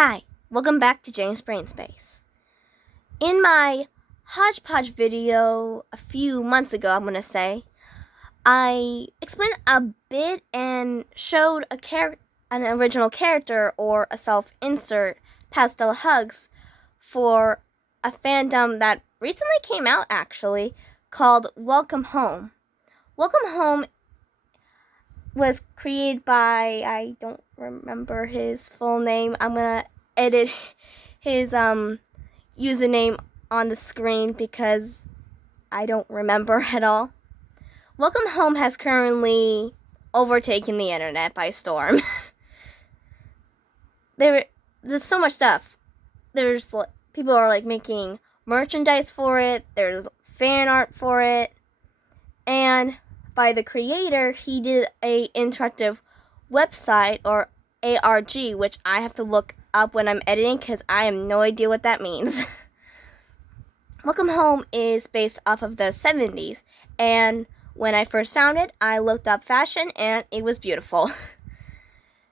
Hi, welcome back to James Brain Space. In my hodgepodge video a few months ago, I explained a bit and showed an original character or a self-insert pastel hugs for a fandom that recently came out actually called Welcome Home. Welcome Home was created by, I don't remember his full name. I'm gonna edit his username on the screen because I don't remember at all. Welcome Home has currently overtaken the internet by storm. There's so much stuff. People are making merchandise for it. There's fan art for it, and by the creator, he did a interactive website or ARG, which I have to look up when I'm editing because I have no idea what that means. Welcome Home is based off of the 70s, and when I first found it, I looked up fashion and it was beautiful.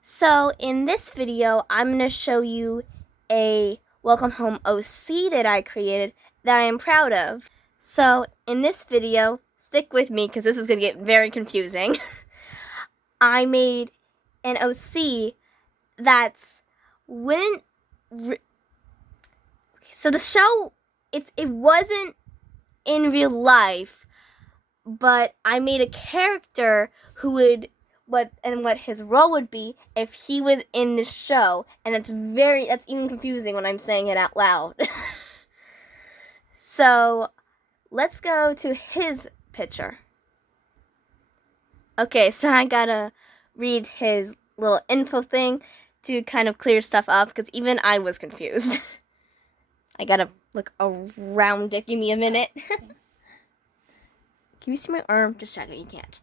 So in this video, I'm going to show you a Welcome Home OC that I created that I am proud of. So in this video, stick with me because this is going to get very confusing. I made an OC that's so the show, it wasn't in real life, but I made a character who would what his role would be if he was in the show, and that's even confusing when I'm saying it out loud. So let's go to his picture. Okay, so I gotta read his little info thing to kind of clear stuff up because even I was confused. I gotta look around it. Give me a minute. Can you see my arm? Just check it. You can't.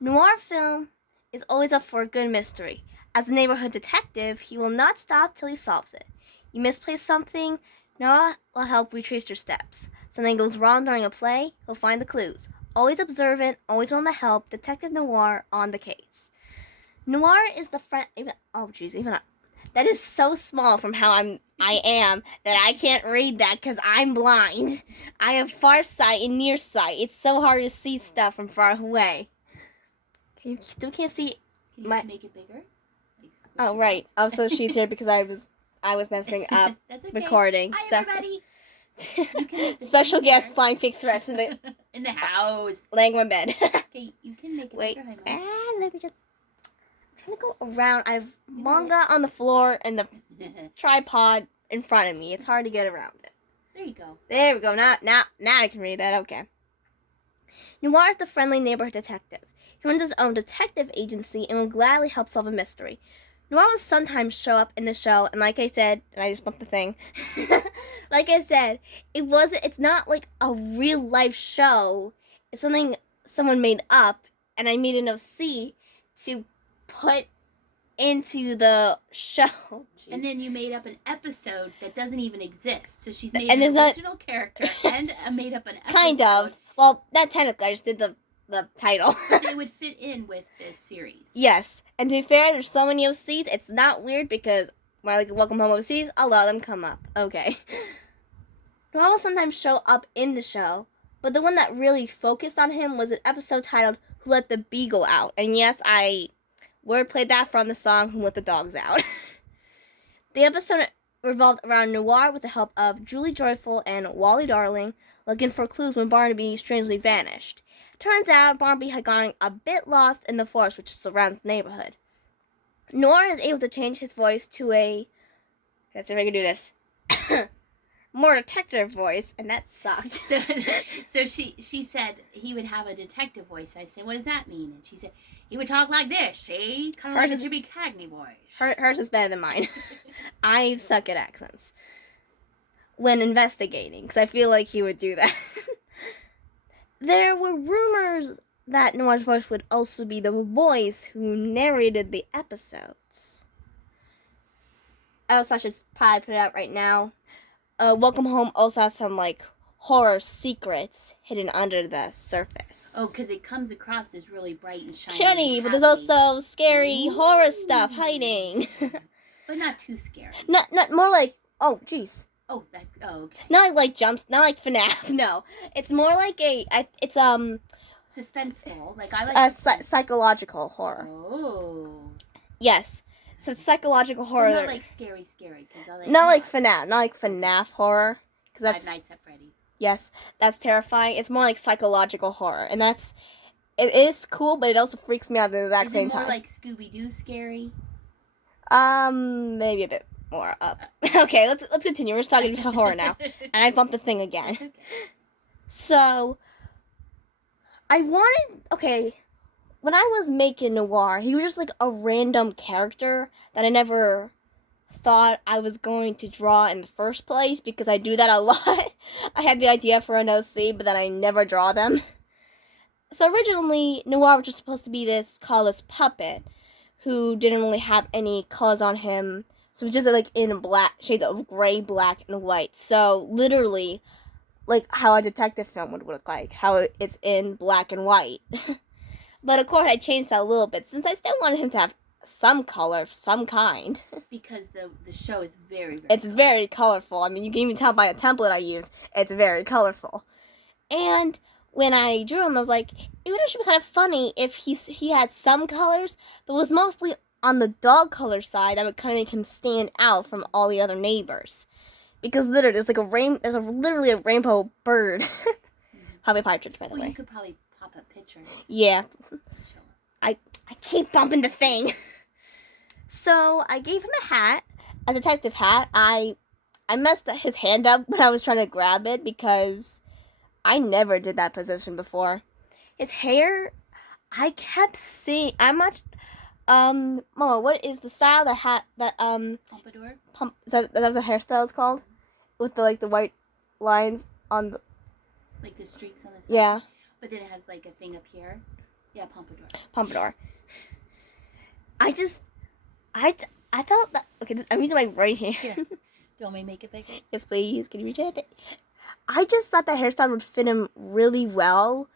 Noir film is always up for a good mystery. As a neighborhood detective, he will not stop till he solves it. You misplaced something, Noir will help retrace your steps. Something goes wrong during a play, he'll find the clues. Always observant, always willing to help, Detective Noir on the case. Noir is the friend. That is so small from how I am that I can't read that because I'm blind. I have far sight and near sight. It's so hard to see stuff from far away. You still can't see. Can you just make it bigger? Oh right. Oh, so she's here because I was messing up. That's okay. Recording. Hi everybody. You can make special guest flying fake threats in the house. Laying in my bed. Okay, you can make it Wait. bigger. Let me just. I'm trying to go around. I have manga on the floor and the tripod in front of me. It's hard to get around it. There you go. There we go. Now I can read that. Okay. Noir is the friendly neighborhood detective. He runs his own detective agency and will gladly help solve a mystery. Noir will sometimes show up in the show, and like I said, and I just bumped the thing. Like I said, it's not like a real life show. It's something someone made up, and I made an OC to put into the show. Jeez. And then you made up an episode that doesn't even exist. So she's made an original character and made up an episode. Kind of. Well, not technically. I just did the title. They would fit in with this series. Yes. And to be fair, there's so many OCs, it's not weird because when I like Welcome Home OCs, a lot of them come up. Okay. Noir will sometimes show up in the show, but the one that really focused on him was an episode titled Who Let the Beagle Out? And yes, I wordplayed that from the song Who Let the Dogs Out. The episode revolved around Noir with the help of Julie Joyful and Wally Darling looking for clues when Barnaby strangely vanished. Turns out Barnaby had gone a bit lost in the forest which surrounds the neighborhood. Noir is able to change his voice to let's see if I can do this, more detective voice, and that sucked. So she said he would have a detective voice. I said, what does that mean? And she said, he would talk like this, see? Kind of like a Jimmy Cagney voice. Hers is better than mine. I suck at accents when investigating, because I feel like he would do that. There were rumors that Noir's voice would also be the voice who narrated the episodes. Also, I should probably put it out right now. Welcome Home also has some, horror secrets hidden under the surface. Oh, because it comes across as really bright and shiny. Shiny, but there's also scary horror stuff hiding. But not too scary. Not more like, oh, jeez. Oh, okay. Not like jumps, not like FNAF, no. It's more like it's suspenseful. Like I like psychological horror. Oh. Yes. So it's psychological horror. But not like scary, cause not like FNAF, not like FNAF horror. Cause that's Five Nights at Freddy's. Yes, that's terrifying. It's more like psychological horror, and it is cool, but it also freaks me out at the exact same time. Is it more like Scooby-Doo scary? Maybe a bit more up. Okay, let's continue. We're just talking about horror now, and I bumped the thing again. Okay. So, when I was making Noir, he was just like a random character that I never thought I was going to draw in the first place, because I do that a lot. I had the idea for an OC, but then I never draw them. So originally, Noir was just supposed to be this colorless puppet who didn't really have any colors on him. So it was just like in black, shades of gray, black, and white. So literally, like how a detective film would look like, how it's in black and white. But of course, I changed that a little bit, since I still wanted him to have some color of some kind. Because the show is very, very It's very colorful. I mean, you can even tell by a template I use, it's very colorful. And when I drew him, I was like, it would actually be kind of funny if he had some colors, but was mostly on the dog color side. That would kind of make him stand out from all the other neighbors. Because literally, there's literally a rainbow bird. Probably partridge, by the way. Well, you could probably pop up pictures. Yeah. I keep bumping the thing. So I gave him a hat, a detective hat. I messed his hand up when I was trying to grab it, because I never did that position before. His hair, I kept seeing. I'm not. Mama, what is the style the hat that Pompadour. Is that the hairstyle it's called, with the white lines on the. Like the streaks on the side. Yeah. But then it has like a thing up here. Yeah, pompadour. Pompadour. I felt that. Okay, I'm using my right hand. Yeah. Do you want me to make it bigger? Yes, please. Can you reach it? I just thought the hairstyle would fit him really well,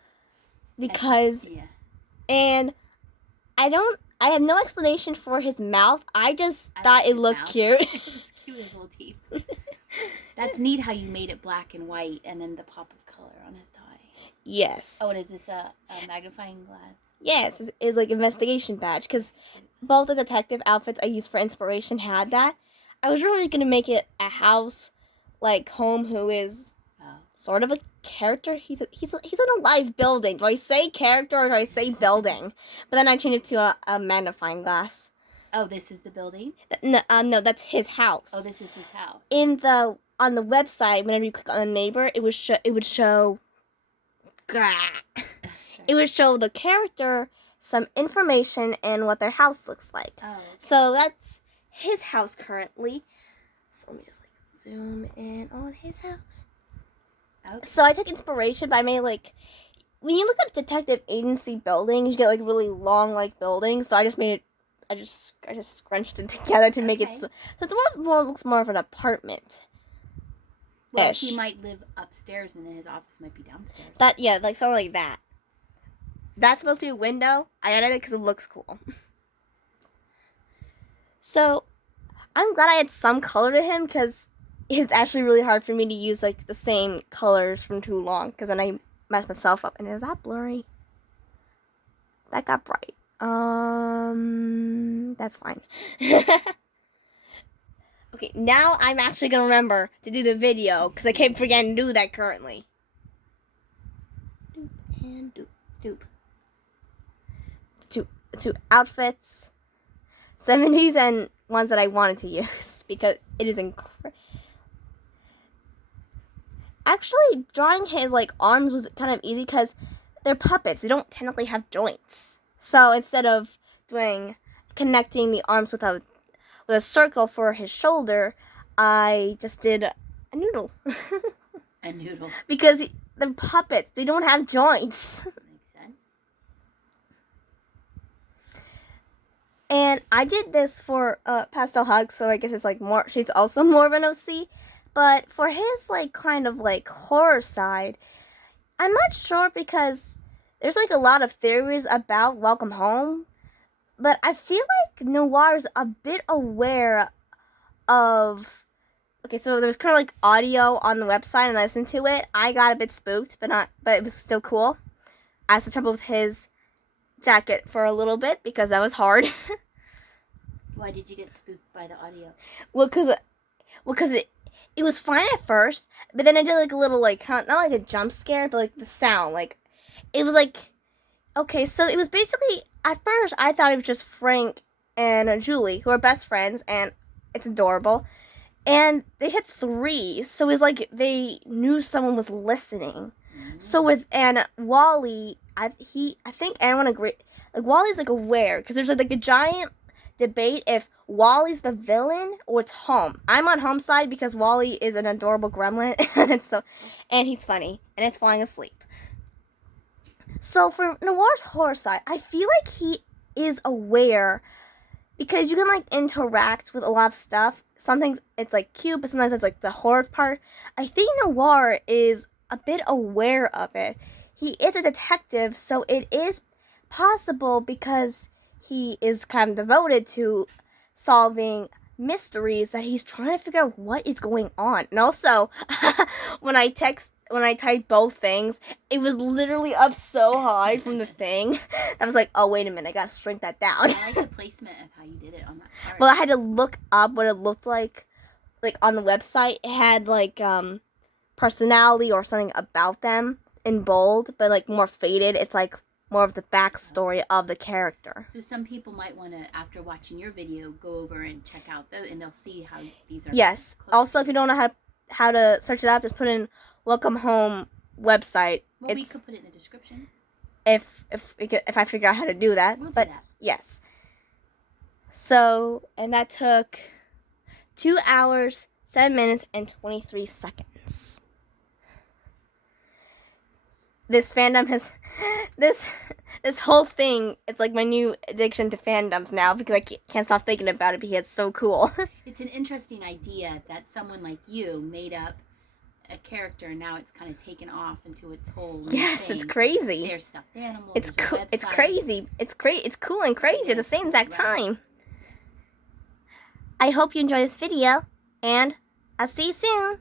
because. Yeah. And I have no explanation for his mouth. I just thought it looks cute. It's cute, his little teeth. That's neat how you made it black and white, and then the pop of color on his tie. Yes. Oh, and is this a magnifying glass? Yes, it's like investigation badge, because both the detective outfits I used for inspiration had that. I was really going to make it a house, like home, who is sort of a character. He's in a live building. Do I say character or do I say building? But then I changed it to a magnifying glass. Oh, this is the building? No, that's his house. Oh, this is his house. On the website, whenever you click on the neighbor, it would show. It would show the character some information and what their house looks like. Oh. Okay. So that's his house currently. So let me just zoom in on his house. Okay. So I took inspiration, but I made when you look up detective agency buildings, you get really long buildings. So I just made it. I just scrunched it together to make it so it's looks more of an apartment. Well, he might live upstairs and then his office might be downstairs. Something like that. That's supposed to be a window. I added it because it looks cool. So, I'm glad I had some color to him, because it's actually really hard for me to use the same colors from too long, because then I mess myself up. And is that blurry? That got bright. That's fine. Okay, now I'm actually gonna remember to do the video, because I keep forgetting to do that currently. Doop and doop, doop. Two outfits, 70s, and ones that I wanted to use, because it is incredible. Actually, drawing his arms was kind of easy, because they're puppets. They don't technically have joints. So instead of connecting the arms with a circle for his shoulder, I just did a noodle. A noodle. Because the puppets, they don't have joints. Makes sense. And I did this for Pastel Hug, so I guess it's more. She's also more of an OC, but for his kind of horror side, I'm not sure, because there's a lot of theories about Welcome Home, but I feel like Noir is a bit aware of okay, so there's kind of like audio on the website, and I listened to it. I got a bit spooked, but it was still cool. I had some trouble with his jacket for a little bit because that was hard. Why did you get spooked by the audio? Well, cause it was fine at first, but then I did like a little like not like a jump scare, but like the sound, like it was like okay, so it was basically at first I thought it was just Frank and Julie who are best friends, and it's adorable. And they said 3, so it was like they knew someone was listening. So with and Wally, I think everyone agreed. Like Wally's like aware because there's like a giant debate if Wally's the villain or it's Home. I'm on Home's side because Wally is an adorable gremlin and he's funny and it's falling asleep. So for Noir's horror side, I feel like he is aware because you can like interact with a lot of stuff. Sometimes it's like cute, but sometimes it's like the horror part. I think Noir is a bit aware of it. He is a detective, so it is possible because he is kind of devoted to solving mysteries that he's trying to figure out what is going on. And also, when I typed both things, it was literally up so high from the thing. I was like, oh, wait a minute, I gotta shrink that down. I like the placement of how you did it on that part. Well, I had to look up what it looked like on the website. It had like personality or something about them in bold, but like more faded. It's like more of the backstory of the character. So some people might want to, after watching your video, go over and check out those, and they'll see how these are. Yes. Also, if you don't know how to search it up, just put in Welcome Home website. Well, we could put it in the description. If I figure out how to do that. We'll do that. Yes. So, and that took 2 hours, 7 minutes, and 23 seconds. This fandom has this whole thing. It's like my new addiction to fandoms now because I can't stop thinking about it because it's so cool. It's an interesting idea that someone like you made up a character, and now it's kind of taken off into its whole yes, thing. It's crazy. There's stuffed animals. It's cool. It's crazy. It's great. It's cool and crazy at the same exact time. I hope you enjoyed this video, and I'll see you soon.